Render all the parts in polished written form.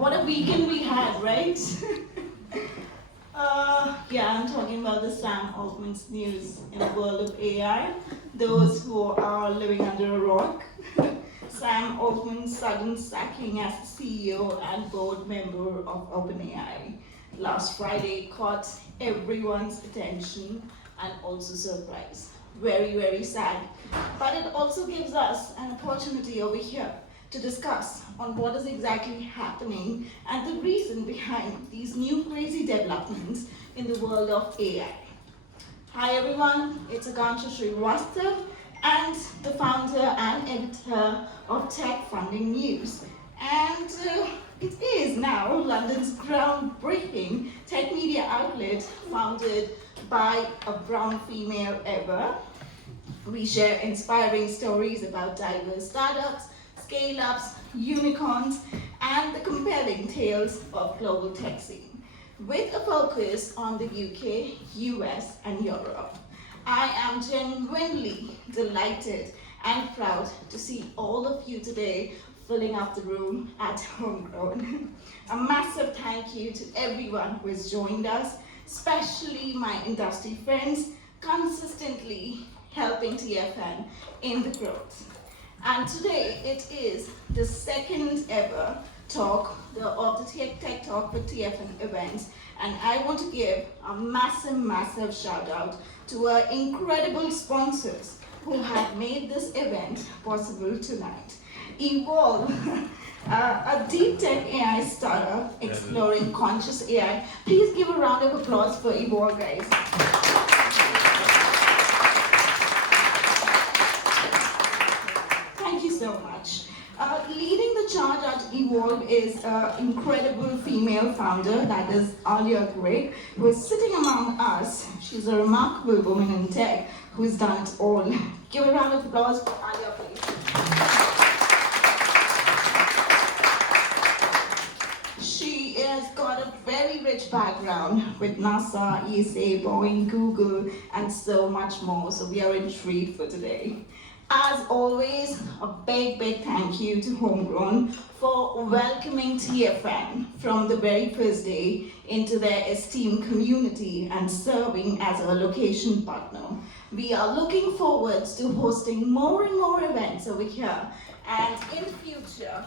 What a weekend we had, right? Yeah, I'm talking about the Sam Altman's news in the world of AI. Those who are living under a rock. Sam Altman's sudden sacking as CEO and board member of OpenAI last Friday caught everyone's attention and also surprise. Very, very sad. But it also gives us an opportunity over here to discuss on what is exactly happening and the reason behind these new crazy developments in the world of AI. Hi everyone, it's Akansha Srivastava and the founder and editor of Tech Funding News. And it is now London's groundbreaking tech media outlet founded by a brown female ever. We share inspiring stories about diverse startups, scale-ups, unicorns, and the compelling tales of global tech scene, with a focus on the UK, US, and Europe. I am genuinely delighted and proud to see all of you today filling up the room at Homegrown. A massive thank you to everyone who has joined us, especially my industry friends, consistently helping TFN in the growth. And today it is the second ever talk of the Tech Talk with TFN events. And I want to give a massive shout out to our incredible sponsors who have made this event possible tonight. Evolwe, a deep tech AI startup exploring conscious AI. Please give a round of applause for Evolwe, guys. So much. Leading the charge at Evolwe is an incredible female founder, that is Aliya Grig, who is sitting among us. She's a remarkable woman in tech who's done it all. Give a round of applause for Aliya, please. She has got a very rich background with NASA, ESA, Boeing, Google, and so much more. So we are intrigued for today. As always, a big thank you to Homegrown for welcoming TFN from the very first day into their esteemed community and serving as a location partner. We are looking forward to hosting more and more events over here, and in the future,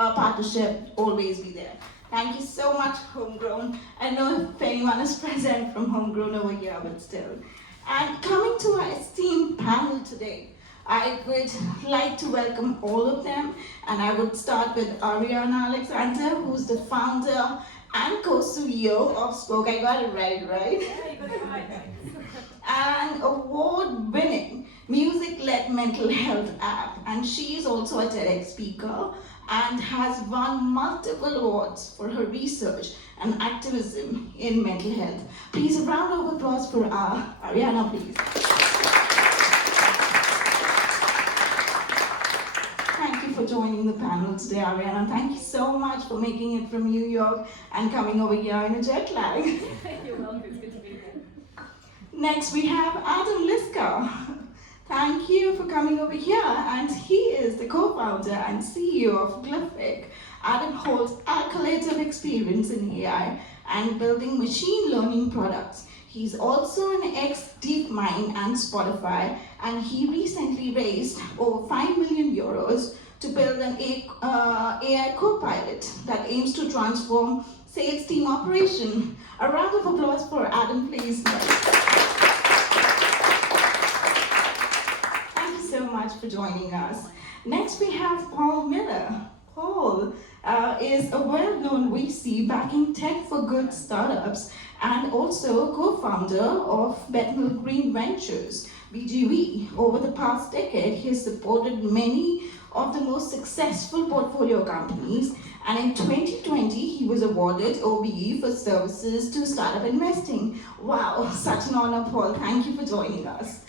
our partnership will always be there. Thank you so much, Homegrown. I know if anyone is present from Homegrown over here, but still. And coming to our esteemed panel today, I would like to welcome all of them, and I would start with Ariana Alexander, who's the founder and co-CEO of Spoke. I got it right? Yeah, you got it right. An award-winning music-led mental health app, and she is also a TEDx speaker and has won multiple awards for her research and activism in mental health. Please, a round of applause for Ariana, please. For joining the panel today, Ariana. Thank you so much for making it from New York and coming over here in a jet lag. You're welcome, it's good to be here. Next we have Adam Liska. Thank you for coming over here, and he is the co-founder and CEO of Glyphic. Adam holds accolades of experience in AI and building machine learning products. He's also an ex-DeepMind and Spotify, and he recently raised over 5 million euros to build an AI co-pilot that aims to transform sales team operation. A round of applause for Adam, please. Thank you so much for joining us. Next we have Paul Miller. Paul is a well-known VC backing tech for good startups and also co-founder of Bethnal Green Ventures, BGV. Over the past decade, he has supported many of the most successful portfolio companies, and in 2020 he was awarded OBE for services to startup investing. Wow, such an honor, Paul. Thank you for joining us.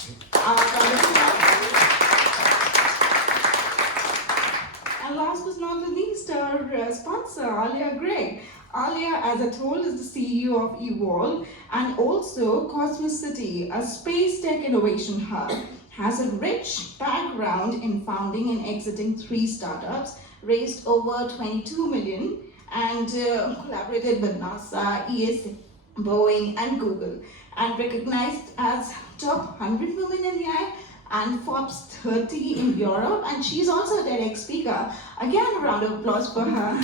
And last but not the least, our sponsor, Aliya Grig. Aliya, as I told, is the CEO of Evolwe and also Cosmos City, a space tech innovation hub. Has a rich background in founding and exiting 3 startups, raised over 22 million, and collaborated with NASA, ESA, Boeing, and Google, and recognized as top 100 women in AI and Forbes 30 in Europe. And she's also a TEDx speaker. Again, a round of applause for her.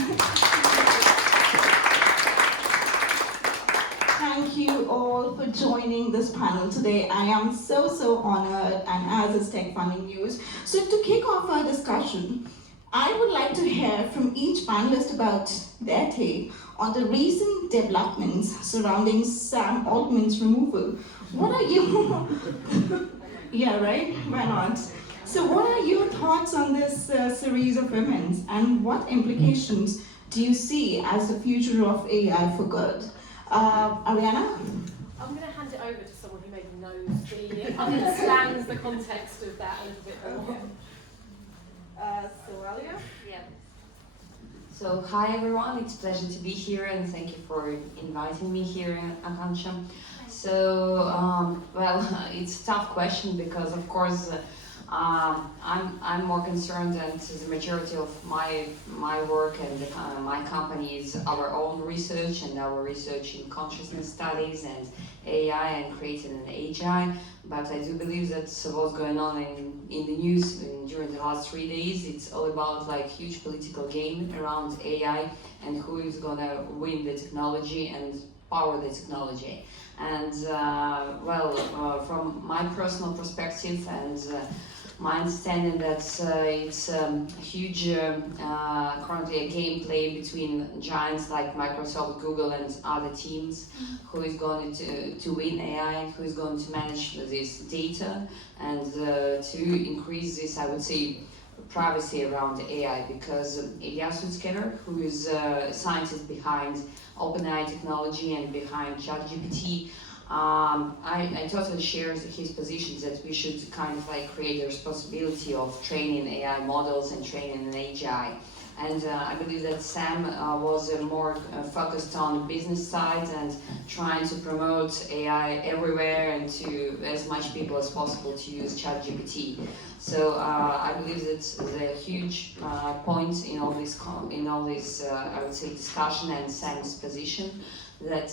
Thank you all for joining this panel today. I am so honored, and as is Tech Funding News. So to kick off our discussion, I would like to hear from each panelist about their take on the recent developments surrounding Sam Altman's removal. What are you? Yeah, right? Why not? So what are your thoughts on this series of events, and what implications do you see as the future of AI for good? Ariana? I'm going to hand it over to someone who maybe understands the context of that a little bit more. So Aliya? Yeah. So hi everyone, it's a pleasure to be here and thank you for inviting me here, Akansha. So, it's a tough question because of course I'm more concerned, and the majority of my work and my company is our own research and our research in consciousness studies and AI and creating an AGI. But I do believe that what's going on in the news during the last 3 days, it's all about like huge political game around AI and who is gonna win the technology and power the technology. And from my personal perspective and my understanding that it's a huge, currently a gameplay between giants like Microsoft, Google, and other teams, who is going to win AI, who is going to manage this data, and to increase this, I would say, privacy around AI, because Aliya Grig, who is a scientist behind OpenAI technology and behind ChatGPT, I totally share his position that we should kind of like create the responsibility of training AI models and training an AGI. And I believe that Sam was more focused on the business side and trying to promote AI everywhere and to as much people as possible to use ChatGPT. So I believe that the huge point in all this, I would say, discussion and Sam's position, that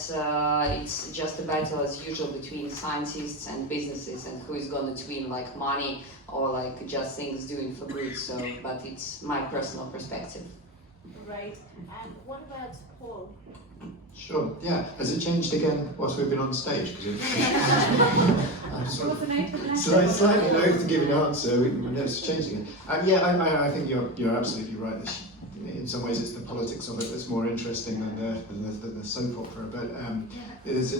it's just a battle as usual between scientists and businesses, and who is going to win, like money or like just things doing for good. So, but it's my personal perspective. Right. And what about Paul? Sure. Yeah. Has it changed again whilst we've been on stage? Because I'm slightly loath to give an answer. We know it's changed again. I think you're absolutely right. In some ways, it's the politics of it that's more interesting than the soap opera. But there's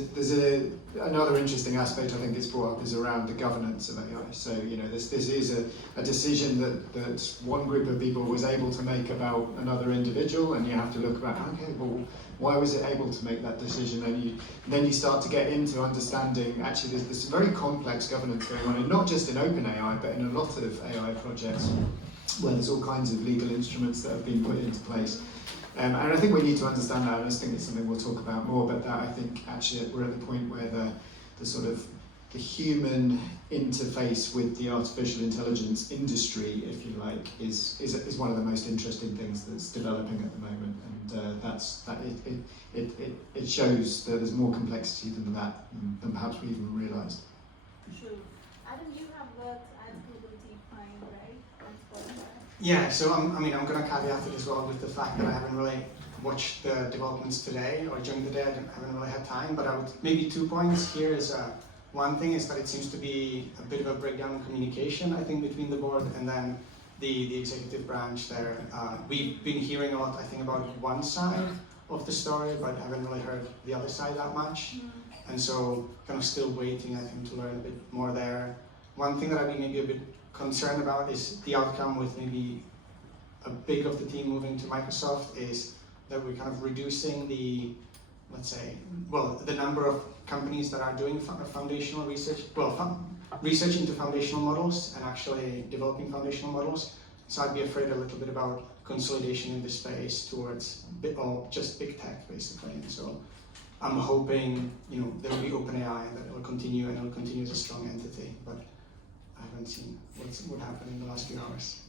another interesting aspect I think it's brought up is around the governance of AI. So this is a decision that one group of people was able to make about another individual, and you have to look back. Okay, well, why was it able to make that decision? And then you start to get into understanding. Actually, there's this very complex governance going on, and not just in OpenAI, but in a lot of AI projects, where there's all kinds of legal instruments that have been put into place. And I think we need to understand that, and I think it's something we'll talk about more, but that I think actually we're at the point where the sort of the human interface with the artificial intelligence industry, if you like, is one of the most interesting things that's developing at the moment, and it shows that there's more complexity than that than perhaps we even realised. True. Adam, you have worked at Google DeepMind, right? Yeah, so I'm going to caveat it as well with the fact that I haven't really watched the developments today, or during the day I haven't really had time, but I would, maybe 2 points here is, one thing is that it seems to be a bit of a breakdown in communication, I think, between the board and then the executive branch there. We've been hearing a lot, I think, about one side of the story, but haven't really heard the other side that much. And so kind of still waiting, I think, to learn a bit more there. One thing that I'd be maybe a bit concerned about is the outcome with maybe a big of the team moving to Microsoft, is that we're kind of reducing the, let's say, the number of companies that are doing foundational research, research into foundational models and actually developing foundational models. So I'd be afraid a little bit about consolidation in the space towards just big tech, basically. And so I'm hoping, there will be OpenAI and that it will continue, and it will continue as a strong entity. But I haven't seen what happened in the last few hours.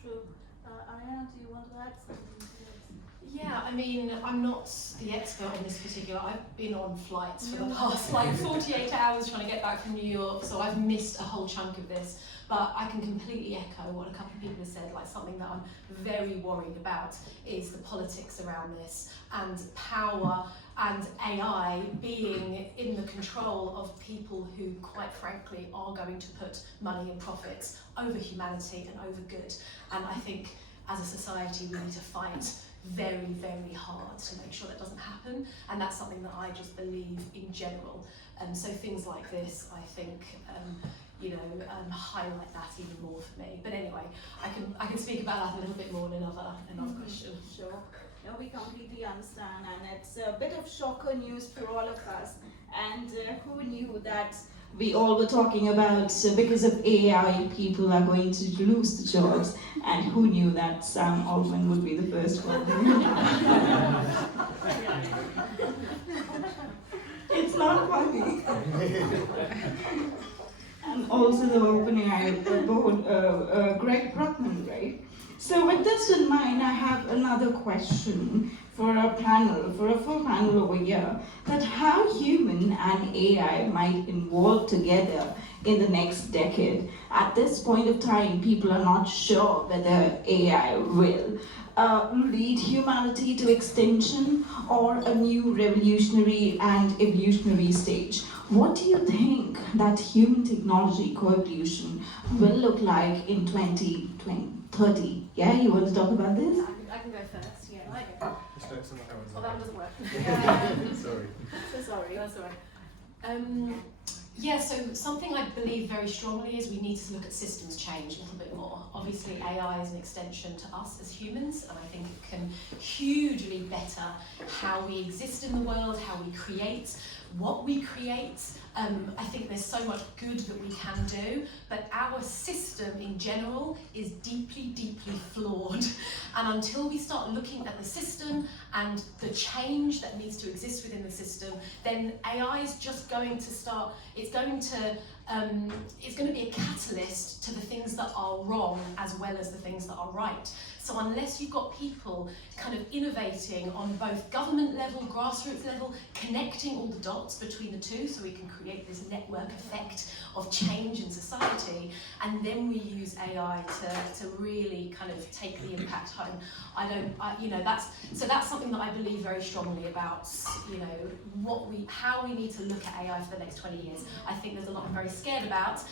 True. Ariana, do you want to add something to Yeah, I mean, I'm not the expert on this particular. I've been on flights for the past 48 hours trying to get back from New York, so I've missed a whole chunk of this. But I can completely echo what a couple of people have said. Like, something that I'm very worried about is the politics around this, and power and AI being in the control of people who, quite frankly, are going to put money and profits over humanity and over good. And I think as a society we need to fight very, very hard to make sure that doesn't happen, and that's something that I just believe in general. So things like this, I think, highlight that even more for me. But anyway, I can speak about that a little bit more in another question. Sure. No, we completely understand, and it's a bit of shocker news for all of us. And who knew that we all were talking about because of AI, people are going to lose the jobs, and who knew that Sam Altman would be the first one? It's not funny. And also the OpenAI board, Greg Brockman, right? So with this in mind, I have another question for a panel, for a full panel over here, that how human and AI might evolve together in the next decade. At this point of time, people are not sure whether AI will lead humanity to extinction or a new revolutionary and evolutionary stage. What do you think that human technology co-evolution will look like in 2030? Yeah, you want to talk about this? I can go first. Yeah, I go. Oh, that one doesn't work. Sorry. So sorry. That's all right. Yeah, so something I believe very strongly is we need to look at systems change a little bit more. Obviously, AI is an extension to us as humans, and I think it can hugely better how we exist in the world, how we create, what we create. I think there's so much good that we can do, but our system in general is deeply, deeply flawed. And until we start looking at the system and the change that needs to exist within the system, then AI is just going to start, it's going to be a catalyst to the things that are wrong as well as the things that are right. So unless you've got people kind of innovating on both government level, grassroots level, connecting all the dots between the two so we can create this network effect of change in society, and then we use AI to really kind of take the impact home. That's something that I believe very strongly about, how we need to look at AI for the next 20 years. I think there's a lot I'm very scared about,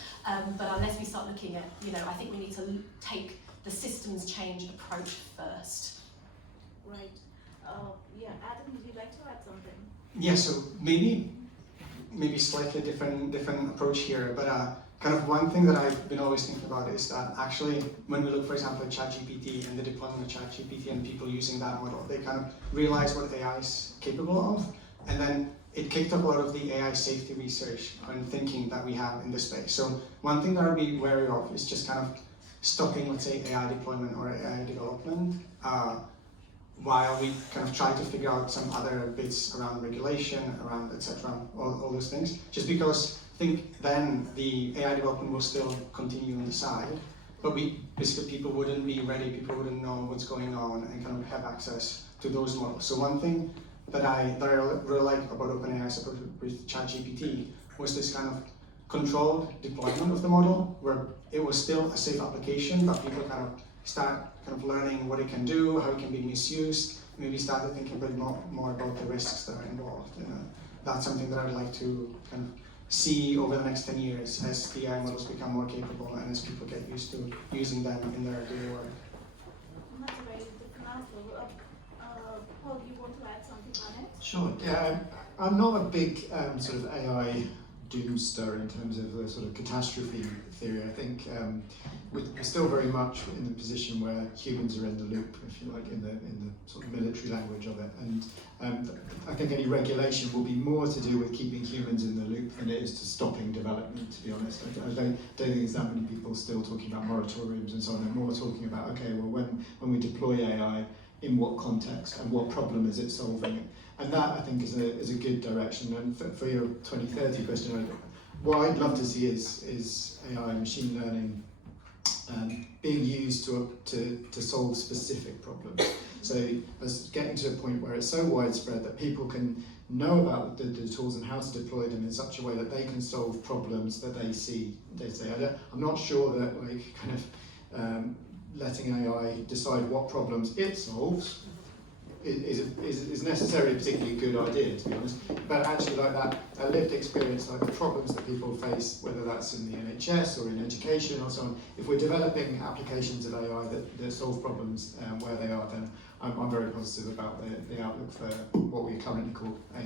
but unless we start looking at, I think we need to take the systems change approach first. Right. Adam, would you like to add something? Yeah, so maybe slightly different approach here, but kind of one thing that I've been always thinking about is that actually when we look, for example, at ChatGPT and the deployment of ChatGPT and people using that model, they kind of realize what AI is capable of, and then it kicked up a lot of the AI safety research and thinking that we have in this space. So one thing that I'd be wary of is just kind of stopping, let's say, AI deployment or AI development while we kind of try to figure out some other bits around regulation, around etc., all those things. Just because I think then the AI development will still continue on the side, but basically people wouldn't be ready, people wouldn't know what's going on and kind of have access to those models. So one thing that I really like about OpenAI support with ChatGPT was this kind of controlled deployment of the model, where it was still a safe application, but people kind of learning what it can do, how it can be misused, maybe started thinking a bit more about the risks that are involved. That's something that I'd like to kind of see over the next 10 years as the AI models become more capable and as people get used to using them in their daily work. That's a very different answer. Paul, do you want to add something on it? Sure. Yeah, I'm not a big sort of AI doomster in terms of the sort of catastrophe theory. I think we're still very much in the position where humans are in the loop, if you like, in the sort of military language of it. And I think any regulation will be more to do with keeping humans in the loop than it is to stopping development, to be honest. I don't think there's that many people still talking about moratoriums and so on. They're more talking about, okay, well, when we deploy AI, in what context and what problem is it solving? And that, I think, is a good direction. And for your 2030 question, what I'd love to see is AI and machine learning being used to solve specific problems. So as getting to a point where it's so widespread that people can know about the tools and how to deploy them in such a way that they can solve problems that they see. I'm not sure that letting AI decide what problems it solves is necessarily a particularly good idea, to be honest. But actually, like that lived experience, like the problems that people face, whether that's in the NHS or in education or so on, if we're developing applications of AI that solve problems where they are, then I'm very positive about the outlook for what we currently call AI.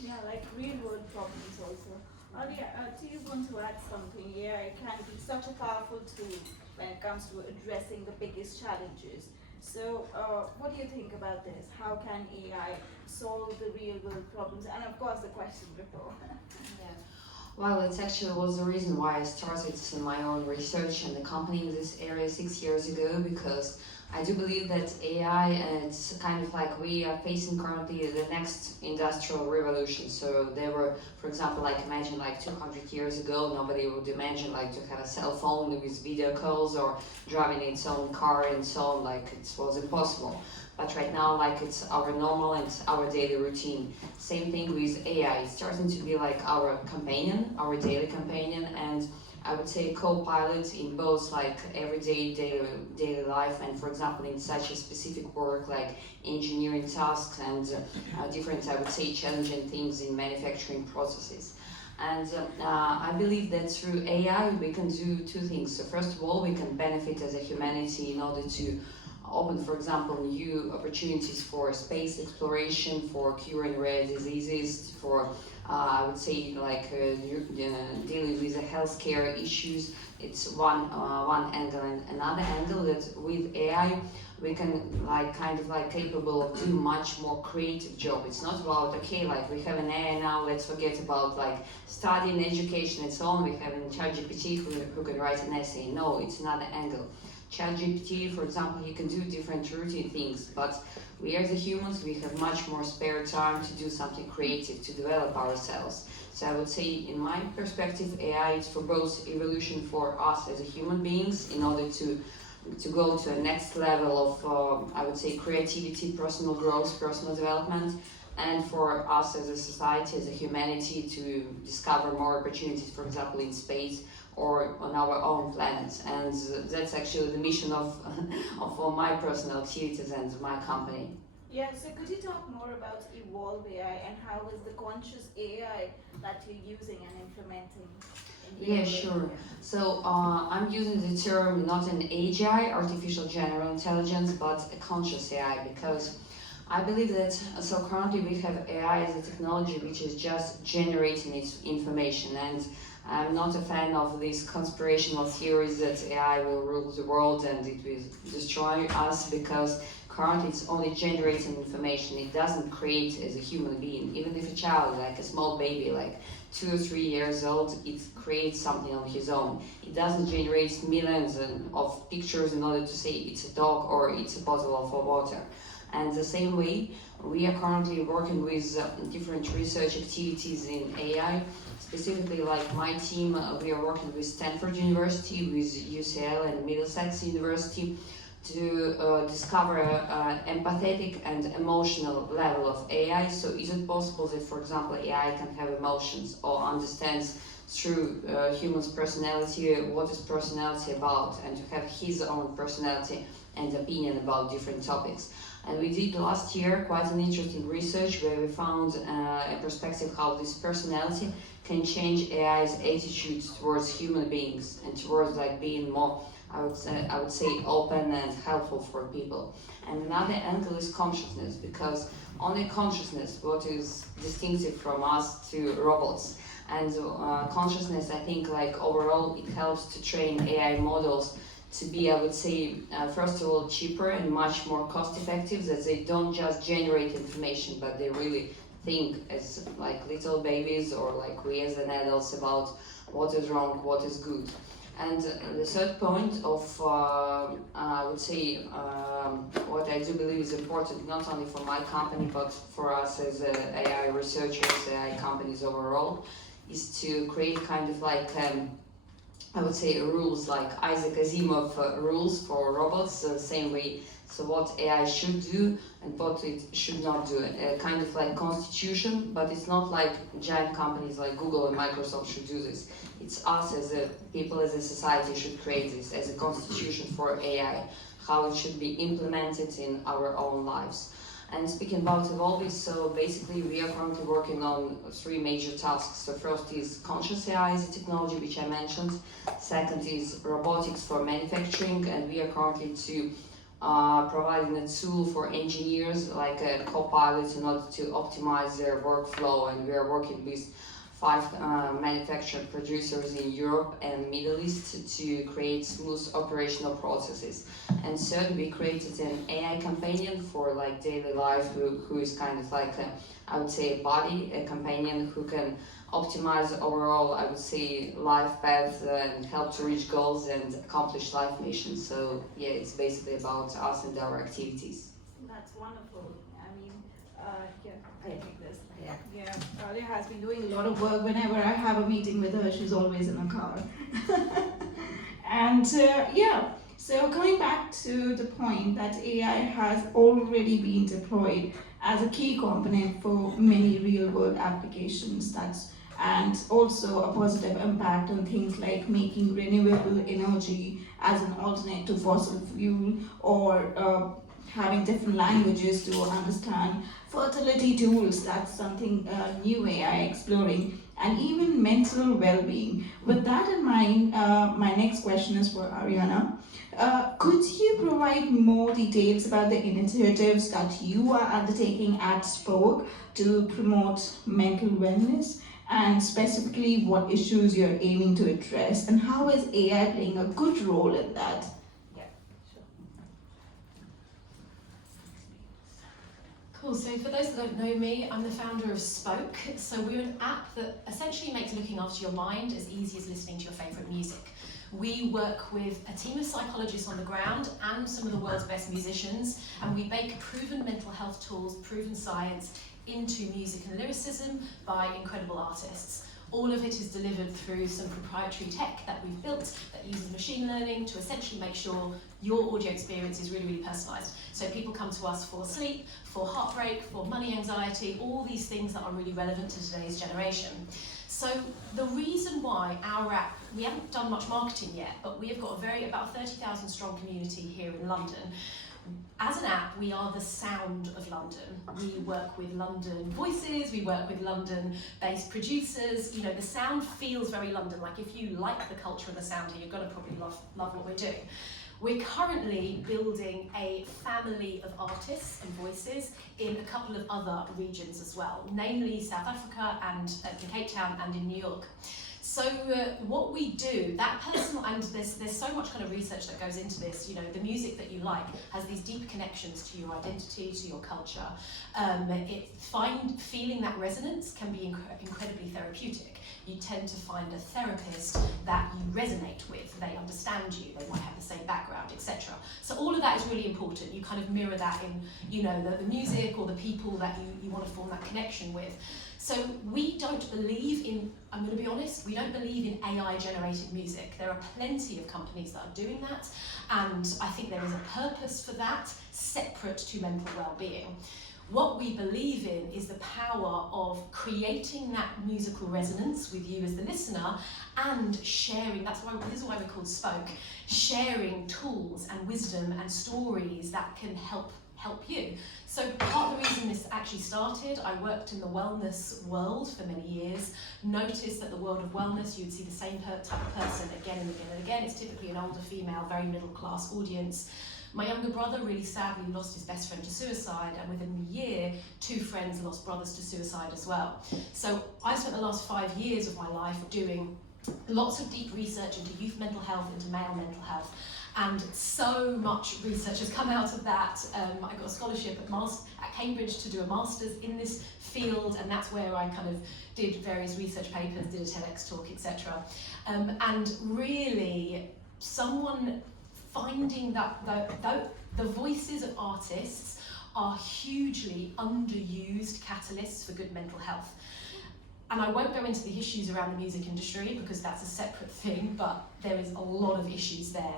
Yeah, like real world problems also. Aliya, do you want to add something? AI can be such a powerful tool when it comes to addressing the biggest challenges. So, what do you think about this? How can AI solve the real world problems? And of course, the question before. Yeah. Well, it actually was the reason why I started my own research and the company in this area 6 years ago, because I do believe that AI, it's kind of like we are facing currently the next industrial revolution. So there were, for example, like imagine like 200 years ago, nobody would imagine like to have a cell phone with video calls or driving its own car and so on, like it was impossible. But right now, like it's our normal and our daily routine. Same thing with AI, it's starting to be like our companion, our daily companion, and I would say co-pilot in both like everyday daily life and, for example, in such a specific work like engineering tasks and different, I would say, challenging things in manufacturing processes. And I believe that through AI we can do two things. So first of all, we can benefit as a humanity in order to open, for example, new opportunities for space exploration, for curing rare diseases, for I would say like dealing with the healthcare issues. It's one angle, and another angle that with AI we can like kind of like capable of doing much more creative job. It's not about okay, like we have an AI now, let's forget about like studying, education and so on. We have in ChatGPT who can write an essay. No, it's another angle. ChatGPT, for example, you can do different routine things, but we as the humans, we have much more spare time to do something creative, to develop ourselves. So I would say, in my perspective, AI is for both evolution for us as a human beings in order to go to a next level of, I would say, creativity, personal growth, personal development, and for us as a society, as a humanity, to discover more opportunities, for example, in space or on our own planet. And that's actually the mission of my personal activities and my company. Yeah, so could you talk more about Evolve AI and how is the conscious AI that you're using and implementing? Yeah, sure. So I'm using the term not an AGI, artificial general intelligence, but a conscious AI, because I believe that, so currently we have AI as a technology which is just generating its information, and I'm not a fan of these conspirational theories that AI will rule the world and it will destroy us, because currently it's only generating information. It doesn't create as a human being. Even if a child, like a small baby, like 2 or 3 years old, it creates something on his own. It doesn't generate millions of pictures in order to say it's a dog or it's a bottle of water. And the same way, we are currently working with different research activities in AI. Specifically, like my team, we are working with Stanford University, with UCL and Middlesex University to discover empathetic and emotional level of AI. So is it possible that, for example, AI can have emotions or understands through human's personality what is personality about, and to have his own personality and opinion about different topics? And we did last year quite an interesting research where we found a perspective how this personality can change AI's attitude towards human beings and towards like being more, I would say open and helpful for people. And another angle is consciousness, because only consciousness what is distinctive from us to robots. And consciousness, I think, like overall, it helps to train AI models to be, I would say, first of all, cheaper and much more cost effective, that they don't just generate information, but they really think as like little babies or like we as an adults about what is wrong, what is good. And the third point of, I would say, what I do believe is important not only for my company, but for us as AI researchers, AI companies overall, is to create kind of like, I would say, rules like Isaac Asimov rules for robots, the same way So what AI should do and what it should not do. Kind of like constitution, but it's not like giant companies like Google and Microsoft should do this. It's us as a people, as a society should create this as a constitution for AI, how it should be implemented in our own lives. And speaking about Evolwe, so basically we are currently working on 3 major tasks. So first is conscious AI as a technology, which I mentioned. Second is robotics for manufacturing, and we are currently providing a tool for engineers, like a co-pilot, in order to optimize their workflow. And we are working with 5 manufacturing producers in Europe and Middle East to create smooth operational processes. And third, we created an AI companion for like daily life, who is kind of like I would say a companion who can optimize overall, I would say, life path and help to reach goals and accomplish life missions. So yeah, it's basically about us and our activities. That's wonderful. I mean, I take this. Yeah, Aliya has been doing a lot of work. Whenever I have a meeting with her, she's always in a car. And so coming back to the point that AI has already been deployed as a key component for many real-world applications, and also a positive impact on things like making renewable energy as an alternate to fossil fuel, or having different languages to understand fertility tools. That's something new AI exploring, and even mental well-being. With that in mind, my next question is for Ariana. Could you provide more details about the initiatives that you are undertaking at Spoke to promote mental wellness, and specifically what issues you're aiming to address, and how is AI playing a good role in that? Cool, so for those that don't know me, I'm the founder of Spoke. So we're an app that essentially makes looking after your mind as easy as listening to your favourite music. We work with a team of psychologists on the ground and some of the world's best musicians, and we bake proven mental health tools, proven science, into music and lyricism by incredible artists. All of it is delivered through some proprietary tech that we've built that uses machine learning to essentially make sure your audio experience is really, really personalised. So people come to us for sleep, for heartbreak, for money anxiety, all these things that are really relevant to today's generation. So the reason why our app, we haven't done much marketing yet, but we have got about 30,000 strong community here in London. As an app, we are the sound of London. We work with London voices, we work with London-based producers. You know, the sound feels very London. Like if you like the culture and the sound here, you're gonna probably love what we're doing. We're currently building a family of artists and voices in a couple of other regions as well, namely South Africa and in Cape Town and in New York. So what we do, that personal, and there's so much kind of research that goes into this, you know, the music that you like has these deep connections to your identity, to your culture. Feeling that resonance can be incredibly therapeutic. You tend to find a therapist that you resonate with, they understand you, they might have the same background, etc. So all of that is really important. You kind of mirror that in, you know, the music or the people that you want to form that connection with. So we don't believe in, I'm going to be honest, we don't believe in AI-generated music. There are plenty of companies that are doing that, and I think there is a purpose for that, separate to mental well-being. What we believe in is the power of creating that musical resonance with you as the listener and sharing, this is why we're called Spoke, sharing tools and wisdom and stories that can help you. So part of the reason this actually started, I worked in the wellness world for many years, noticed that the world of wellness, you'd see the same type of person again and again and again. It's typically an older female, very middle class audience. My younger brother really sadly lost his best friend to suicide, and within a year, 2 friends lost brothers to suicide as well. So I spent the last 5 years of my life doing lots of deep research into youth mental health, into male mental health, and so much research has come out of that. I got a scholarship at Cambridge to do a master's in this field, and that's where I kind of did various research papers, did a TEDx talk, etc. And really, someone finding that the voices of artists are hugely underused catalysts for good mental health. and I won't go into the issues around the music industry because that's a separate thing, but there is a lot of issues there.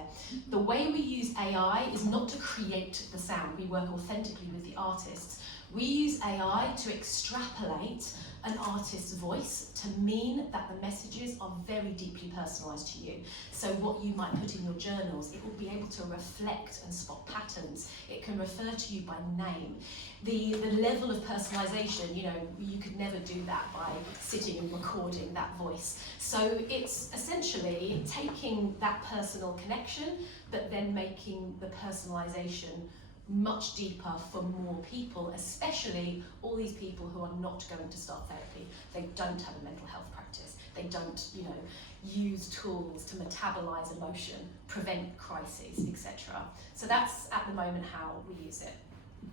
The way we use AI is not to create the sound. We work authentically with the artists. We use AI to extrapolate an artist's voice to mean that the messages are very deeply personalised to you. So what you might put in your journals, it will be able to reflect and spot patterns. It can refer to you by name. The level of personalisation, you know, you could never do that by sitting and recording that voice. So it's essentially taking that personal connection, but then making the personalisation much deeper for more people, especially all these people who are not going to start therapy. They don't have a mental health practice. They don't, you know, use tools to metabolize emotion, prevent crises, etc. So that's at the moment how we use it.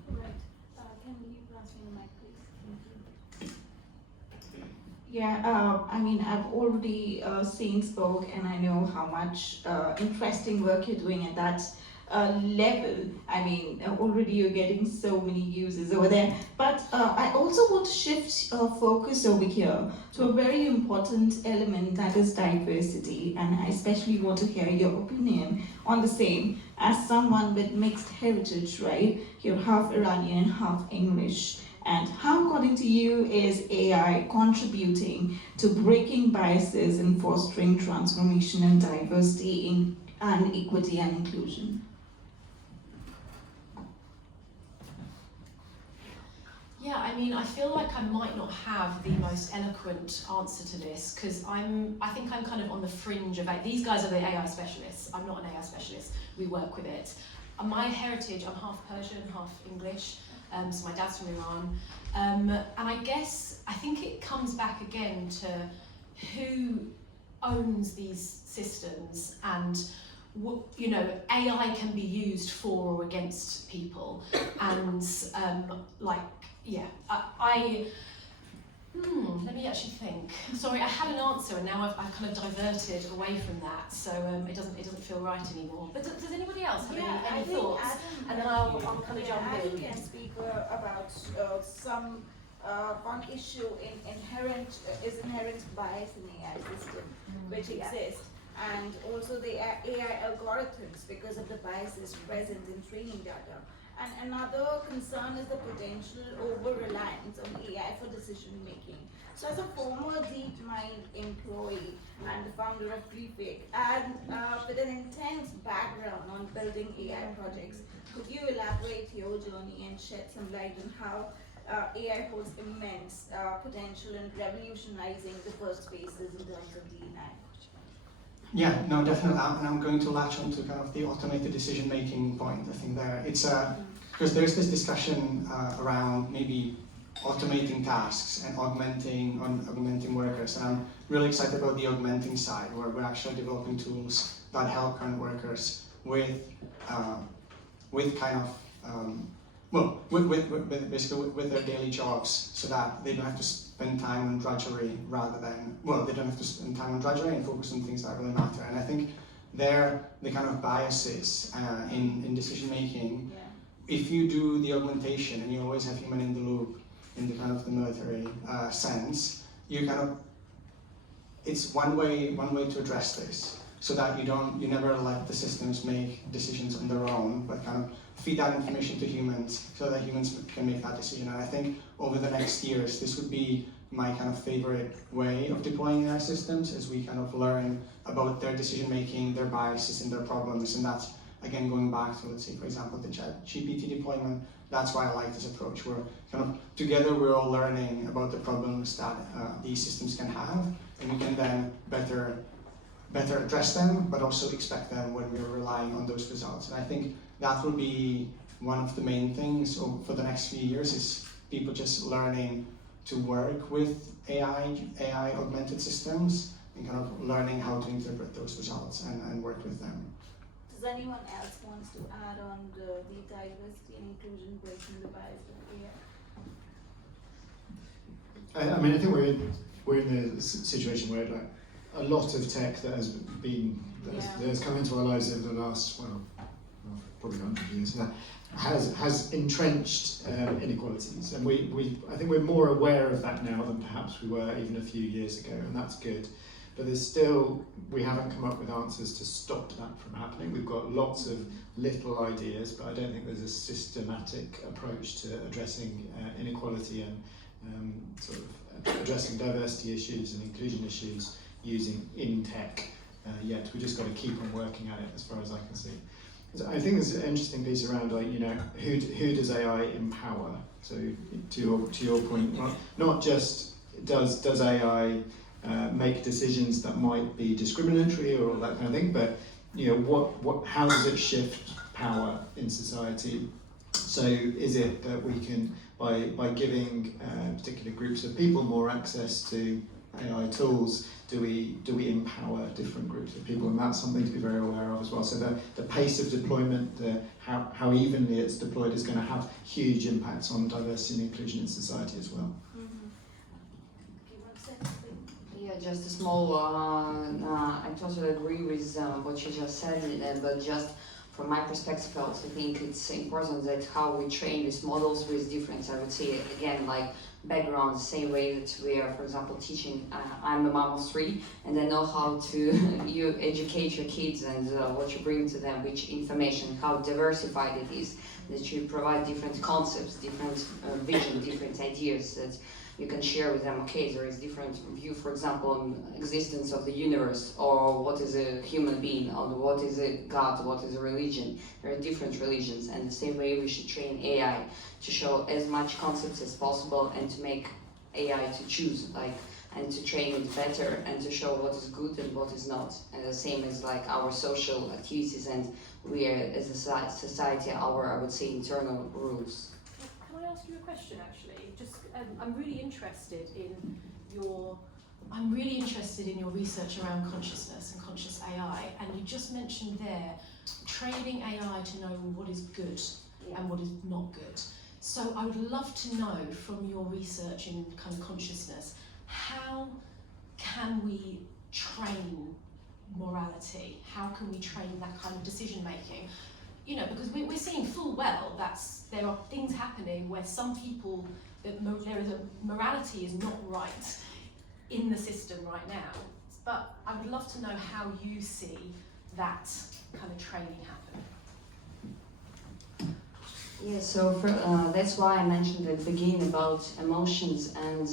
Right. Can you pass me the mic, please? Thank you. Yeah, I mean, I've already spoke, and I know how much interesting work you're doing at that level. I mean, already you're getting so many users over there. But I also want to shift focus over here to a very important element, that is diversity. And I especially want to hear your opinion on the same. As someone with mixed heritage, right? You're half Iranian and half English. And how, according to you, is AI contributing to breaking biases and fostering transformation and diversity and equity and inclusion? Yeah, I mean, I feel like I might not have the most eloquent answer to this because I think I'm kind of on the fringe of it. These guys are the AI specialists. I'm not an AI specialist. We work with it. My heritage, I'm half Persian, half English. So my dad's from Iran. And I think it comes back again to who owns these systems, and you know, AI can be used for or against people, and let me actually think. Sorry, I had an answer and now I've kind of diverted away from that, so it doesn't feel right anymore. But does anybody else have any thoughts? Adam, and then I'll kind of jump Adam in. can speak about one issue inherent bias in AI system, which exists, and also the AI algorithms because of the biases present in training data. And another concern is the potential over-reliance on AI for decision making. So as a former DeepMind employee and the founder of Glyphic, and with an intense background on building AI projects, could you elaborate your journey and shed some light on how AI holds immense potential in revolutionizing the first spaces in terms of D&I? Yeah, no, definitely, and I'm going to latch on to kind of the automated decision-making point. I think there, it's because there's this discussion around maybe automating tasks and augmenting workers, and I'm really excited about the augmenting side, where we're actually developing tools that help current workers with kind of with their daily jobs, so that they don't have to spend time on drudgery they don't have to spend time on drudgery and focus on things that really matter. And I think the kind of biases in decision making, if you do the augmentation and you always have human in the loop in the kind of the military sense, you kind of, it's one way to address this, so that you never let the systems make decisions on their own, but kind of feed that information to humans so that humans can make that decision. And I think over the next years, this would be my kind of favorite way of deploying AI systems, as we kind of learn about their decision making, their biases and their problems. And that's, again, going back to, let's say, for example, the ChatGPT deployment. That's why I like this approach, where kind of together we're all learning about the problems that these systems can have, and we can then better address them, but also expect them when we're relying on those results. And I think that will be one of the main things for the next few years, is people just learning to work with AI augmented systems, and kind of learning how to interpret those results and work with them. Does anyone else wants to add on the diversity and inclusion, breaking the bias of AI? I mean, I think we're in the situation where like a lot of tech that has been that has come into our lives over the last probably 100 years now has entrenched inequalities, and I think we're more aware of that now than perhaps we were even a few years ago, and that's good. But we haven't come up with answers to stop that from happening. We've got lots of little ideas, but I don't think there's a systematic approach to addressing inequality and sort of addressing diversity issues and inclusion issues in tech yet. We've just got to keep on working at it, as far as I can see. So I think there's an interesting piece around, like, who does AI empower? So to your point, not just does AI make decisions that might be discriminatory or all that kind of thing, but how does it shift power in society? So is it that we can, by giving particular groups of people more access to AI tools, do we empower different groups of people? And that's something to be very aware of as well. So the pace of deployment, how evenly it's deployed, is going to have huge impacts on diversity and inclusion in society as well. Yeah, just a small, I totally agree with what you just said, but just from my perspective, I also think it's important that how we train these models with different, I would say, again, like backgrounds, same way that we are, for example, teaching. I'm a mom of 3, and I know how to you educate your kids and what you bring to them, which information, how diversified it is, that you provide different concepts, different vision, different ideas that you can share with them. Okay, there is different view, for example, on existence of the universe, or what is a human being, or what is a God, what is a religion. There are different religions, and the same way we should train AI to show as much concepts as possible and to make AI to choose, and to train it better and to show what is good and what is not. And the same as like our social activities, and we are, as a society, our, I would say, internal rules. Can I ask you a question, actually? Just, I'm really interested in your research around consciousness and conscious AI, and you just mentioned there training AI to know what is good and what is not good. So I would love to know from your research in kind of consciousness, how can we train morality? How can we train that kind of decision making? Because we're seeing full well that there are things happening where some people, morality is not right in the system right now. But I would love to know how you see that kind of training happen. Yeah, so that's why I mentioned at the beginning about emotions and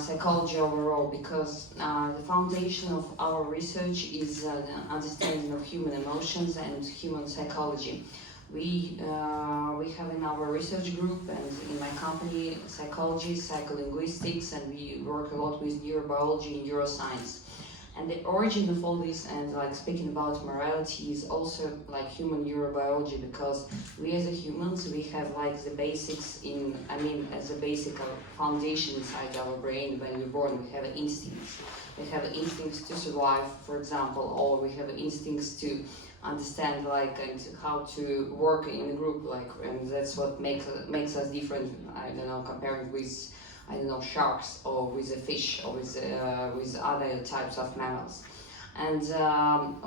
psychology overall, because the foundation of our research is the understanding of human emotions and human psychology. We have in our research group and in my company psychology, psycholinguistics, and we work a lot with neurobiology and neuroscience. And the origin of all this, and like speaking about morality, is also like human neurobiology, because we as a humans, we have like the basics as a basic foundation inside our brain. When we're born, we have instincts. We have instincts to survive, for example, or we have instincts to understand and how to work in a group, and that's what makes us different. I don't know, comparing with sharks or with a fish or with other types of mammals. And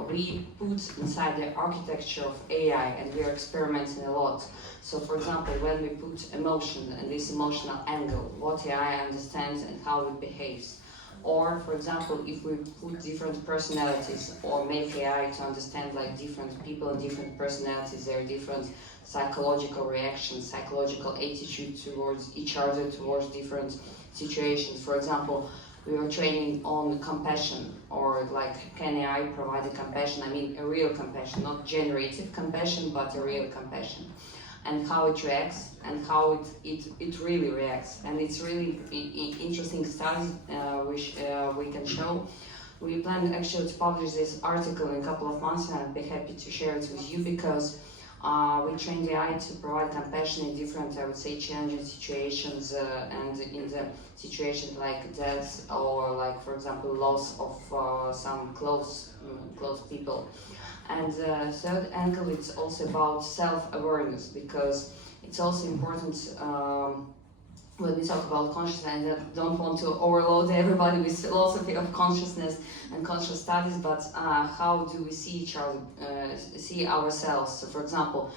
we put inside the architecture of AI, and we are experimenting a lot. So for example, when we put emotion and this emotional angle, what AI understands and how it behaves. Or for example, if we put different personalities or make AI to understand different people and different personalities, their different psychological reactions, psychological attitude towards each other, towards different situations. For example, we were training on compassion, or can AI provide a compassion? I mean a real compassion, not generative compassion, but a real compassion. And how it reacts, and how it really reacts. And it's really interesting studies which we can show. We plan actually to publish this article in a couple of months, and I'd be happy to share it with you, because we trained the AI to provide compassion in different, I would say, challenging situations, and in the situations like death, or for example, loss of some close people. And the third angle, it's also about self-awareness, because it's also important when we talk about consciousness, and I don't want to overload everybody with philosophy of consciousness and conscious studies, but how do we see each other, see ourselves? So for example,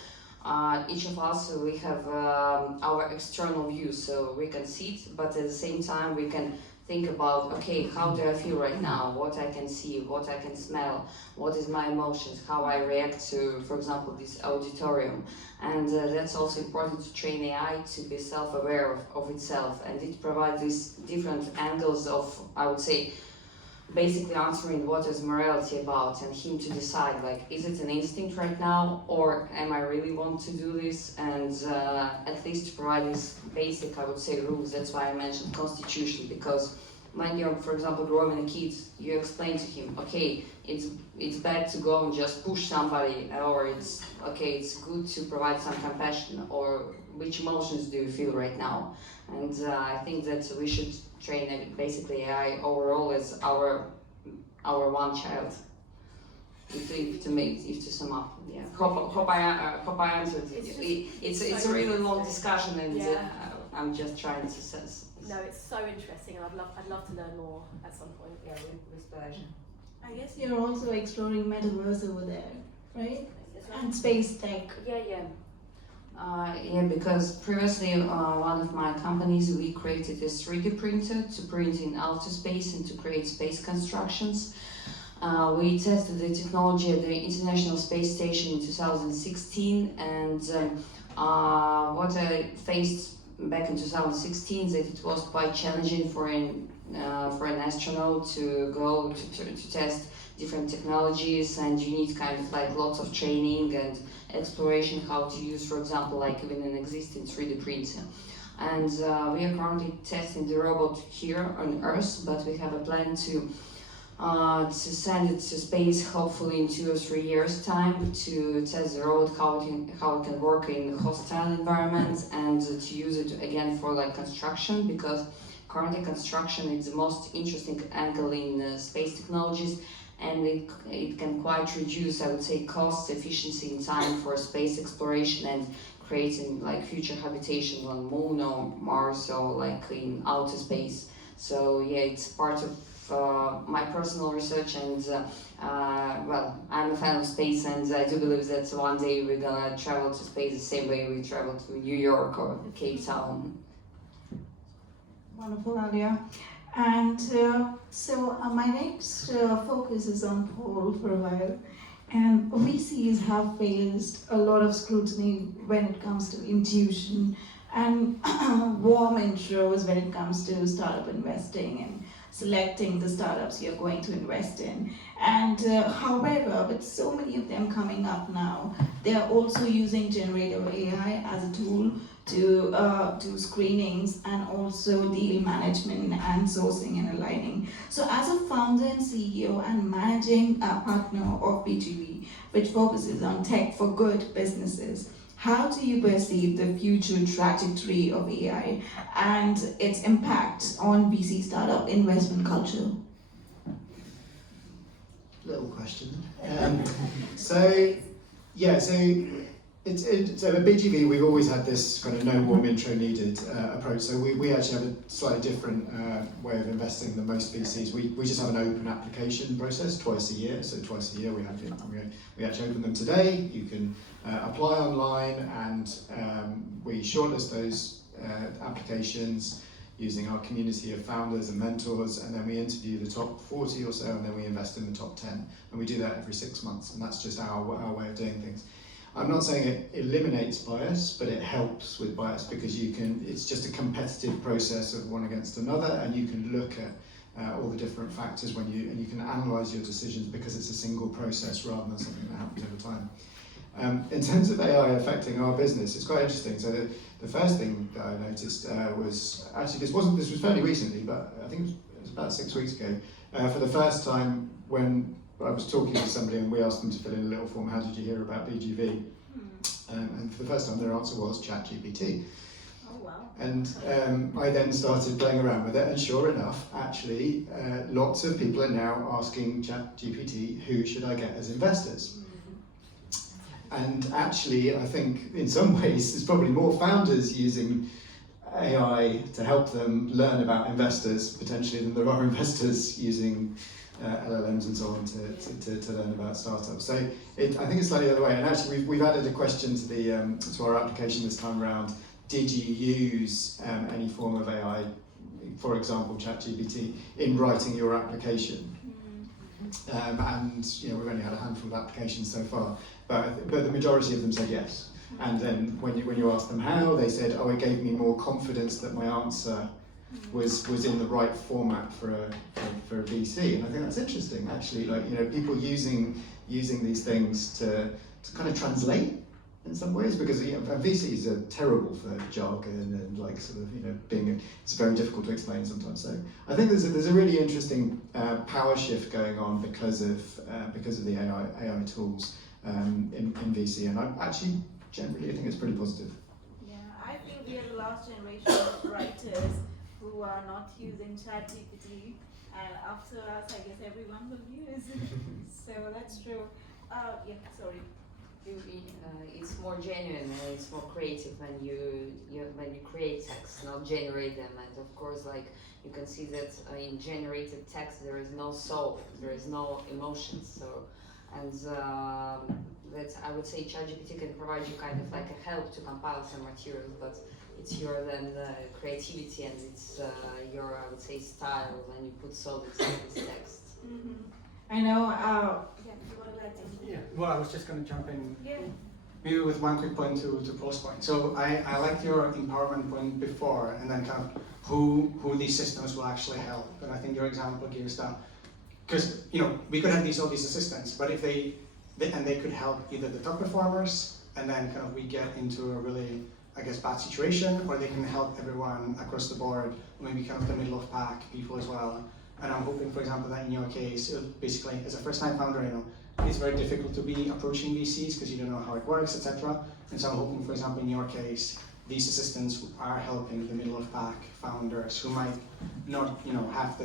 each of us, we have our external view, so we can see it, but at the same time we can think about, okay, how do I feel right now, what I can see, what I can smell, what is my emotions, how I react to, for example, this auditorium. And that's also important to train AI to be self-aware of itself, and it provides these different angles of, I would say, basically answering what is morality about, and him to decide, like, is it an instinct right now, or am I really want to do this, and at least to provide these basic, I would say, rules. That's why I mentioned constitutionally, because when you're, for example, growing a kid, you explain to him, okay, it's bad to go and just push somebody, or it's good to provide some compassion, or which emotions do you feel right now. And I think that we should train basically AI overall as our one child. If to sum up, yeah. Hope I answered. It's a really long discussion, and I'm just trying to sense. No, it's so interesting, and I'd love to learn more at some point. Yeah, with pleasure. I guess you're also exploring metaverse over there, right? And space tech. Yeah, because previously one of my companies, we created a 3D printer to print in outer space and to create space constructions. We tested the technology at the International Space Station in 2016, and what I faced back in 2016 that it was quite challenging for an astronaut to go to test different technologies, and you need kind of like lots of training and exploration how to use, for example, like even an existing 3D printer. And we are currently testing the robot here on Earth, but we have a plan to send it to space hopefully in 2 or 3 years time to test the robot how it can work in hostile environments, and to use it again for like construction, because currently construction is the most interesting angle in space technologies, and it can quite reduce, I would say, cost, efficiency, and time for space exploration and creating like future habitation on Moon or Mars, or like in outer space. So yeah, it's part of my personal research, and well, I'm a fan of space, and I do believe that one day we're gonna travel to space the same way we travel to New York or Cape Town. Wonderful, Aliya. And so my next focus is on Paul for a while. And VCs have faced a lot of scrutiny when it comes to intuition and warm intros when it comes to startup investing and selecting the startups you're going to invest in. And however, with so many of them coming up now, they are also using generative AI as a tool to do screenings and also deal management and sourcing and aligning. So as a founder and CEO and managing partner of BGV, which focuses on tech for good businesses, how do you perceive the future trajectory of AI and its impact on VC startup investment culture? Little question. So at BGV we've always had this kind of no warm intro needed approach. So we actually have a slightly different way of investing than most VCs. We just have an open application process twice a year. So twice a year we actually open them today. You can apply online, and we shortlist those applications using our community of founders and mentors, and then we interview the top 40 or so, and then we invest in the top 10. And we do that every 6 months, and that's just our way of doing things. I'm not saying it eliminates bias, but it helps with bias, because it's just a competitive process of one against another, and you can look at all the different factors and you can analyse your decisions, because it's a single process rather than something that happens over time. In terms of AI affecting our business, it's quite interesting. So the first thing that I noticed was, actually this was fairly recently, but I think it was about 6 weeks ago, for the first time when I was talking to somebody and we asked them to fill in a little form, how did you hear about BGV? And for the first time their answer was ChatGPT. Oh wow. And I then started playing around with it, and sure enough, actually, lots of people are now asking ChatGPT, who should I get as investors? And actually, I think in some ways there's probably more founders using AI to help them learn about investors potentially than there are investors using LLMs and so on to learn about startups. So I think it's slightly the other way. And actually, we've added a question to our application this time around. Did you use any form of AI, for example, ChatGPT, in writing your application? And we've only had a handful of applications so far, but the majority of them said yes. And then when you asked them how, they said, "Oh, it gave me more confidence that my answer was in the right format for a VC." And I think that's interesting, actually. People using these things to kind of translate in some ways, because VCs are terrible for jargon and it's very difficult to explain sometimes. So I think there's a really interesting power shift going on because of the AI tools in VC, and I actually generally think it's pretty positive. Yeah, I feel we are the last generation of writers who are not using ChatGPT, and after us, I guess everyone will use it. So that's true. Yeah, sorry. It's more genuine and it's more creative when you create text, not generate them. And of course, you can see that in generated text there is no soul, there is no emotions. That I would say ChatGPT can provide you kind of like a help to compile some materials, but it's your then creativity and it's your, I would say, style when you put soul into this text. I know. Yeah, well, I was just going to jump in. Yeah. Maybe with one quick point to Paul's point. So I liked your empowerment point before, and then kind of who these systems will actually help. And I think your example gives that, because we could have all these assistants, but if they could help either the top performers, and then kind of we get into a really, I guess, bad situation, or they can help everyone across the board, maybe kind of the middle of pack people as well. And I'm hoping, for example, that in your case, basically as a first-time founder, it's very difficult to be approaching VCs because you don't know how it works, etc. And so I'm hoping, for example, in your case, these assistants are helping the middle of pack founders who might not, have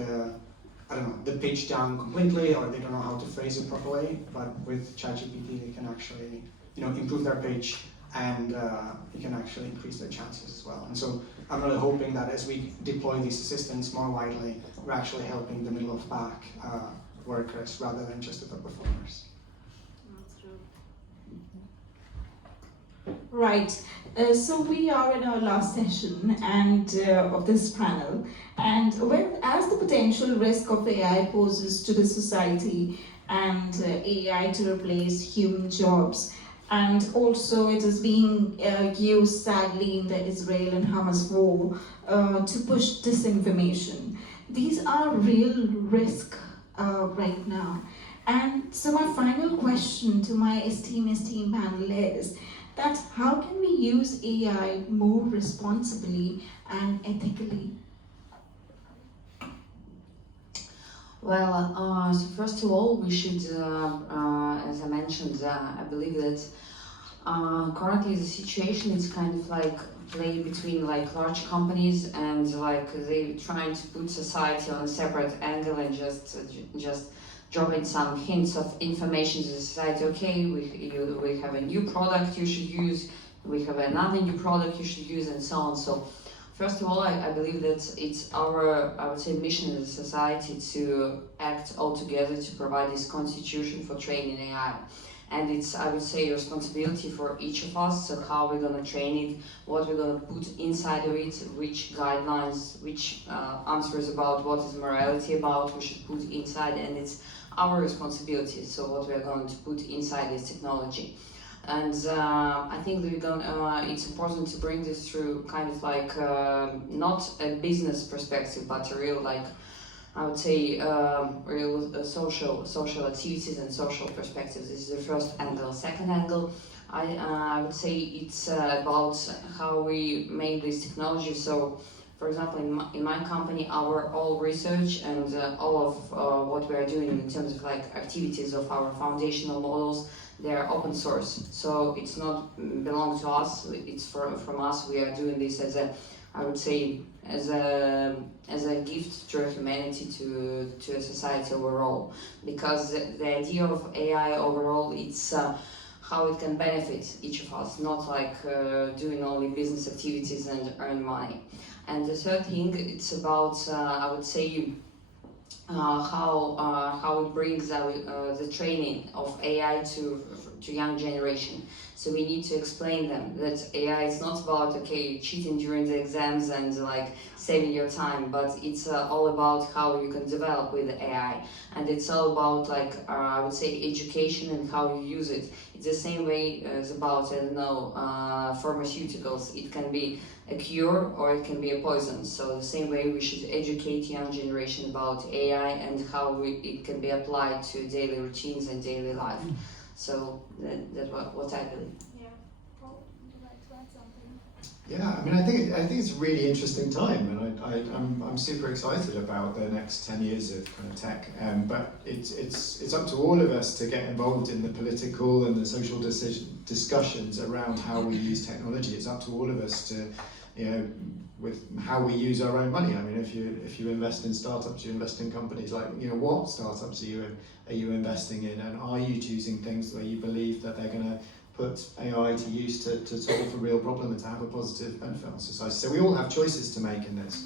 the pitch down completely, or they don't know how to phrase it properly. But with ChatGPT, they can actually, improve their pitch, and it can actually increase their chances as well. And so I'm really hoping that as we deploy these assistants more widely, we're actually helping the middle of pack workers rather than just the top performers. That's true. Right. So we are in our last session and of this panel, and as the potential risk of AI poses to the society and AI to replace human jobs, and also it is being used sadly in the Israel and Hamas war to push disinformation. These are real risks right now. And so my final question to my esteemed panel is that how can we use AI more responsibly and ethically? Well, so first of all, we should, as I mentioned, I believe that currently the situation is kind of like play between large companies and they trying to put society on a separate angle and just dropping some hints of information to the society. Okay, we have a new product you should use, we have another new product you should use, and so on. So first of all, I believe that it's our, I would say, mission as a society to act all together to provide this constitution for training AI. And it's, I would say, a responsibility for each of us, so how we're going to train it, what we're going to put inside of it, which guidelines, which answers about what is morality about we should put inside, and it's our responsibility, so what we're going to put inside this technology. And I think that it's important to bring this through kind of not a business perspective, but a real I would say real social activities and social perspectives. This is the first angle. Second angle, I would say it's about how we make this technology. So, for example, in my company, our all research and all of what we are doing in terms of activities of our foundational models, they are open source. So it's not belong to us. It's from us. We are doing this as a, I would say, as a gift to humanity, to a society overall, because the idea of AI overall, it's how it can benefit each of us, not doing only business activities and earn money. And the third thing, it's about I would say how it brings the training of AI to young generation. So we need to explain them that AI is not about cheating during the exams and like saving your time, but it's all about how you can develop with AI, and it's all about like I would say education and how you use it. It's the same way as about pharmaceuticals. It can be a cure or it can be a poison. So the same way we should educate young generation about AI and how it can be applied to daily routines and daily life. So that's what I believe. Yeah. Paul, would you like to add something? Yeah, I mean, I think it's a really interesting time, and I'm super excited about the next 10 years of kind of tech. But it's up to all of us to get involved in the political and the social discussions around how we use technology. It's up to all of us to, with how we use our own money. I mean, if you invest in startups, you invest in companies like, what startups are you investing in, and are you choosing things where you believe that they're going to put AI to use to solve a real problem and to have a positive benefit on society. So we all have choices to make in this,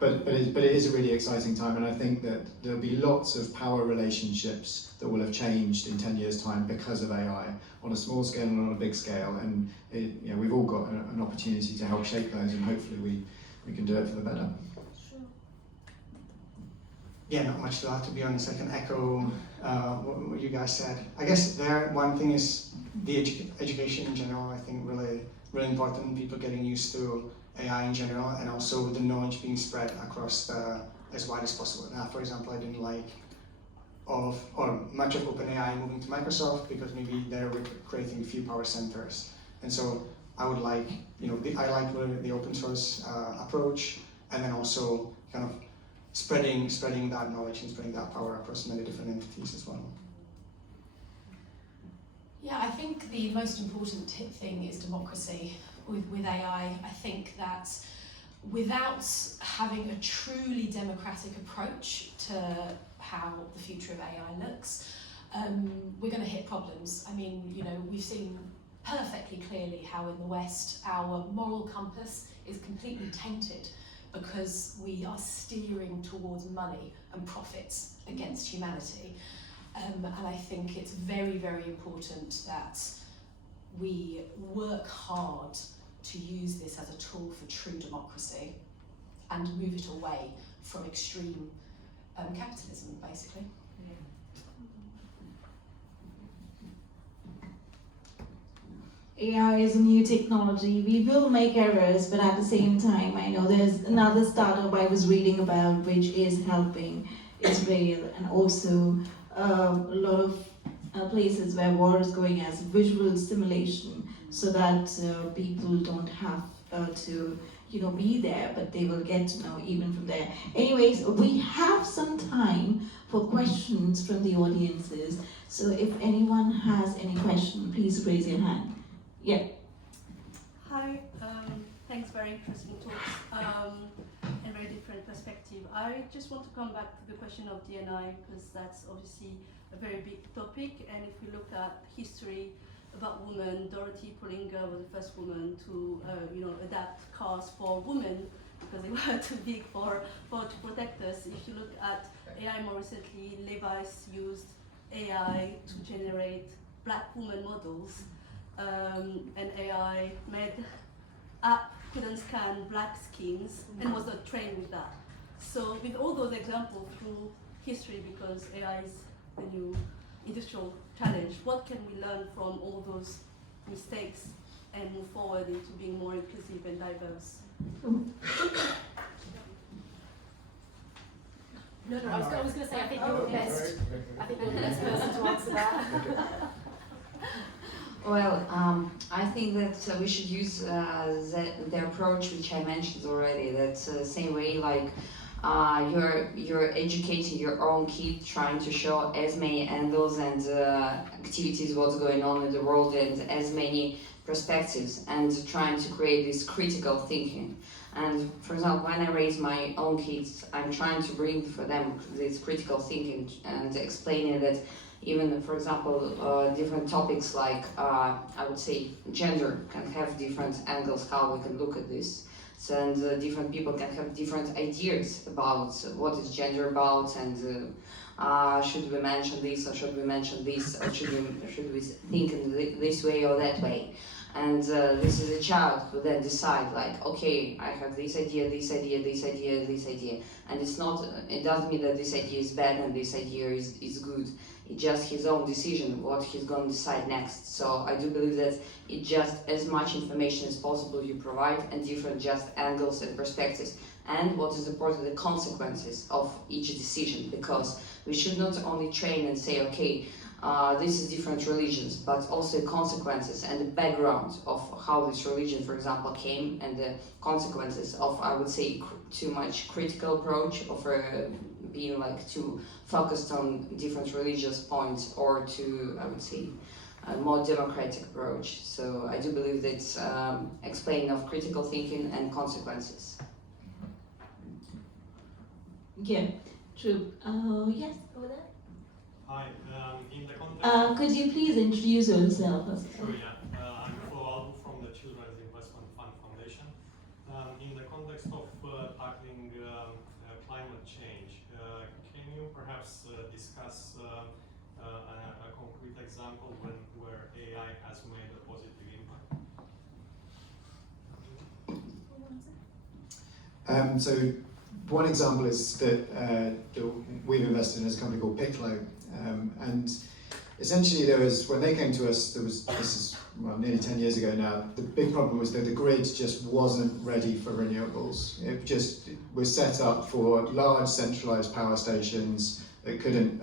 but it is a really exciting time, and I think that there'll be lots of power relationships that will have changed in 10 years' time because of AI, on a small scale and on a big scale, and we've all got an opportunity to help shape those, and hopefully we can do it for the better. Sure. Yeah, not much to add, to be honest. I can echo what you guys said. I guess one thing is the education in general. I think really important. People getting used to AI in general, and also the knowledge being spread across as wide as possible. Now, for example, I didn't like much of OpenAI moving to Microsoft because maybe they're creating a few power centers, and so I would like, I like the open source approach, and then also kind of spreading that knowledge and spreading that power across many different entities as well. Yeah, I think the most important thing is democracy with AI. I think that without having a truly democratic approach to how the future of AI looks, we're going to hit problems. I mean, we've seen perfectly clearly how in the West our moral compass is completely tainted because we are steering towards money and profits against humanity. And I think it's very, very important that we work hard to use this as a tool for true democracy and move it away from extreme capitalism, basically. AI is a new technology. We will make errors, but at the same time, I know there's another startup I was reading about which is helping Israel, and also a lot of places where war is going as visual simulation, so that people don't have to be there, but they will get to know even from there. Anyways, we have some time for questions from the audiences, so if anyone has any question, please raise your hand. Yeah. Hi, thanks, very interesting talks and very different perspective. I just want to come back to the question of D&I because that's obviously a very big topic, and if we look at history about women, Dorothy Pullinger was the first woman to adapt cars for women because they were too big to protect us. If you look at AI more recently, Levi's used AI to generate black woman models. And AI made app couldn't scan black skins and was not trained with that. So with all those examples through history, because AI is the new industrial challenge, what can we learn from all those mistakes and move forward into being more inclusive and diverse? No, I was going to say, I think you're the best. I think you're the best person to answer that. Well, I think that we should use the approach which I mentioned already. That's the same way like you're educating your own kid, trying to show as many angles and activities what's going on in the world and as many perspectives, and trying to create this critical thinking. And for example, when I raise my own kids, I'm trying to bring for them this critical thinking and explaining that even, for example, different topics like, I would say, gender can have different angles how we can look at this. So, and different people can have different ideas about what is gender about, and should we mention this or should we mention this, or should we think in this way or that way. And this is a child who then decide like, okay, I have this idea, this idea, this idea, this idea. And it's not, it doesn't mean that this idea is bad and this idea is good. It's just his own decision, what he's going to decide next. So I do believe that it's just as much information as possible you provide, and different just angles and perspectives. And what is important, the consequences of each decision, because we should not only train and say, okay, this is different religions, but also consequences and the background of how this religion, for example, came, and the consequences of, I would say, too much critical approach, of being like too focused on different religious points, or to, I would say, a more democratic approach. So I do believe that it's explaining of critical thinking and consequences. Yeah, true. Yes, over there. Hi, in the context Could you please introduce yourself? Sure, yeah. I'm Albu from the Children's Investment Fund Foundation. In the context of tackling climate change, can you perhaps discuss a concrete example where AI has made a positive impact? So one example is that we've invested in a company called Piccolo, and essentially when they came to us, this is nearly 10 years ago now. The big problem was that the grid just wasn't ready for renewables. It just was set up for large centralized power stations that couldn't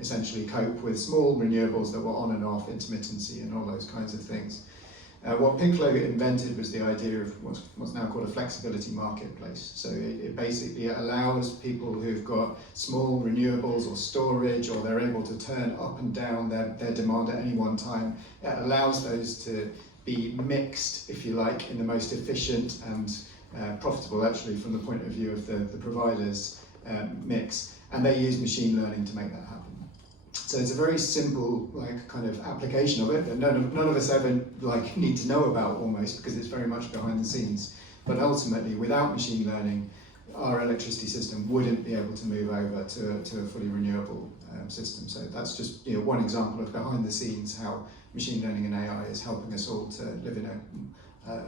essentially cope with small renewables that were on and off, intermittency and all those kinds of things. What Piccolo invented was the idea of what's now called a flexibility marketplace. So it basically allows people who've got small renewables or storage, or they're able to turn up and down their demand at any one time. It allows those to be mixed, if you like, in the most efficient and profitable, actually, from the point of view of the provider's mix. And they use machine learning to make that happen. So it's a very simple, kind of application of it that none of us ever need to know about, almost, because it's very much behind the scenes. But ultimately, without machine learning, our electricity system wouldn't be able to move over to a fully renewable system. So that's just one example of behind the scenes how machine learning and AI is helping us all to live in a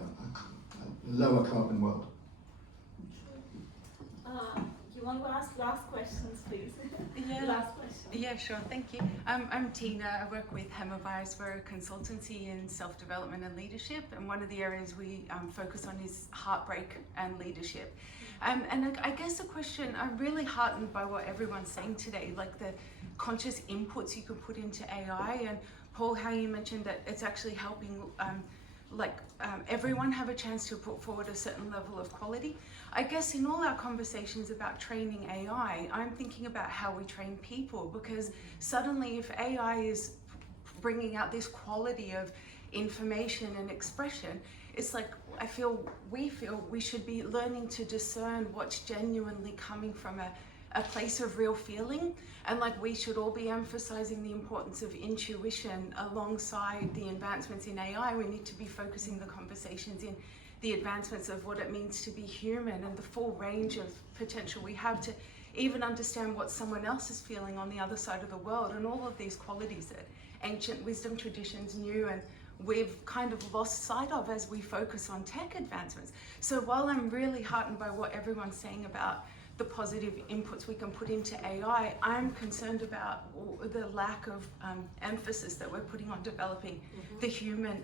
lower carbon world. You want to ask last questions, please? Yeah. Last question. Yeah, sure, thank you. I'm Tina, I work with Hemavires. We're a consultancy in self-development and leadership, and one of the areas we focus on is heartbreak and leadership. And I guess the question, I'm really heartened by what everyone's saying today, like the conscious inputs you could put into AI, and Paul, how you mentioned that it's actually helping everyone have a chance to put forward a certain level of quality. I guess in all our conversations about training AI, I'm thinking about how we train people, because suddenly if AI is bringing out this quality of information and expression, it's like we feel we should be learning to discern what's genuinely coming from a place of real feeling, and we should all be emphasizing the importance of intuition alongside the advancements in AI. We need to be focusing the conversations in the advancements of what it means to be human, and the full range of potential we have to even understand what someone else is feeling on the other side of the world, and all of these qualities that ancient wisdom traditions knew and we've kind of lost sight of as we focus on tech advancements. So while I'm really heartened by what everyone's saying about the positive inputs we can put into AI, I'm concerned about the lack of emphasis that we're putting on developing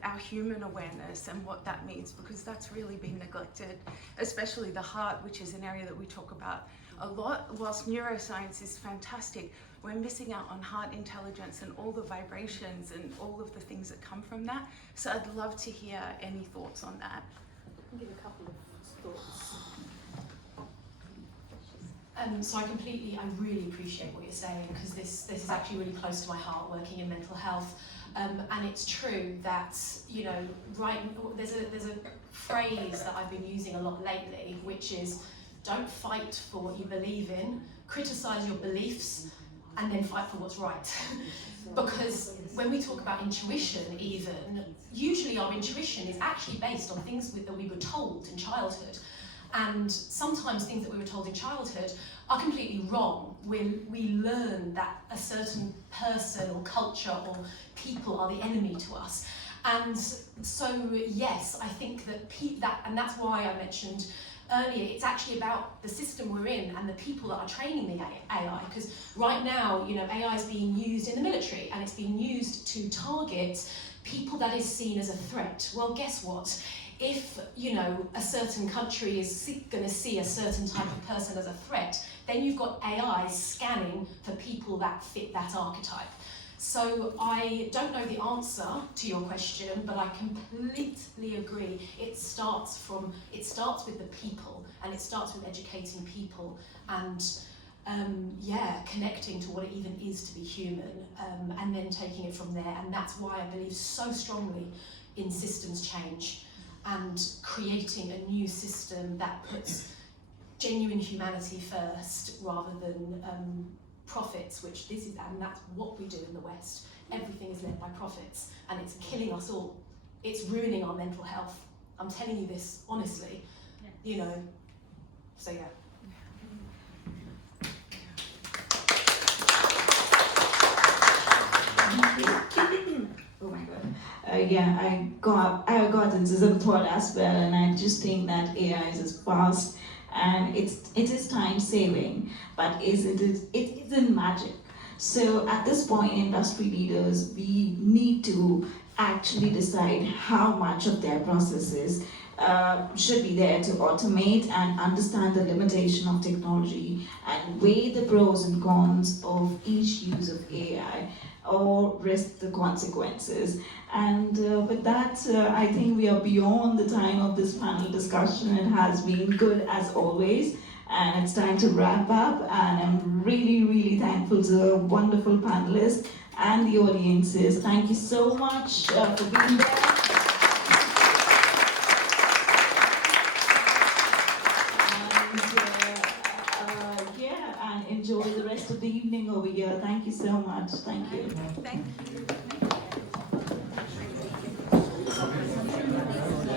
our human awareness and what that means, because that's really been neglected, especially the heart, which is an area that we talk about a lot. Whilst neuroscience is fantastic, we're missing out on heart intelligence and all the vibrations and all of the things that come from that. So I'd love to hear any thoughts on that. I'll give a couple of thoughts. So I really appreciate what you're saying, because this is actually really close to my heart, working in mental health. And it's true that, there's a phrase that I've been using a lot lately, which is, don't fight for what you believe in, criticize your beliefs, and then fight for what's right. Because when we talk about intuition even, usually our intuition is actually based on things that we were told in childhood. And sometimes things that we were told in childhood are completely wrong. We learn that a certain person or culture or people are the enemy to us. And so, yes, I think that and that's why I mentioned earlier, it's actually about the system we're in and the people that are training the AI. Because right now, AI is being used in the military, and it's being used to target people that is seen as a threat. Well, guess what? If, a certain country is going to see a certain type of person as a threat, then you've got AI scanning for people that fit that archetype. So I don't know the answer to your question, but I completely agree. It starts with the people, and it starts with educating people and connecting to what it even is to be human, and then taking it from there. And that's why I believe so strongly in systems change and creating a new system that puts genuine humanity first rather than profits, which and that's what we do in the West. Everything is led by profits, and it's killing us all. It's ruining our mental health. I'm telling you this honestly, so yeah. Oh my god. I got into some thought as well, and I just think that AI is fast and it is time saving, but it isn't magic. So at this point, industry leaders, we need to actually decide how much of their processes should be there to automate and understand the limitation of technology and weigh the pros and cons of each use of AI or risk the consequences. And with that, I think we are beyond the time of this panel discussion. It has been good as always, and it's time to wrap up. And I'm really, really thankful to the wonderful panelists and the audiences. Thank you so much for being there. And enjoy the rest of the evening over here. Thank you so much. Thank you. Thank you.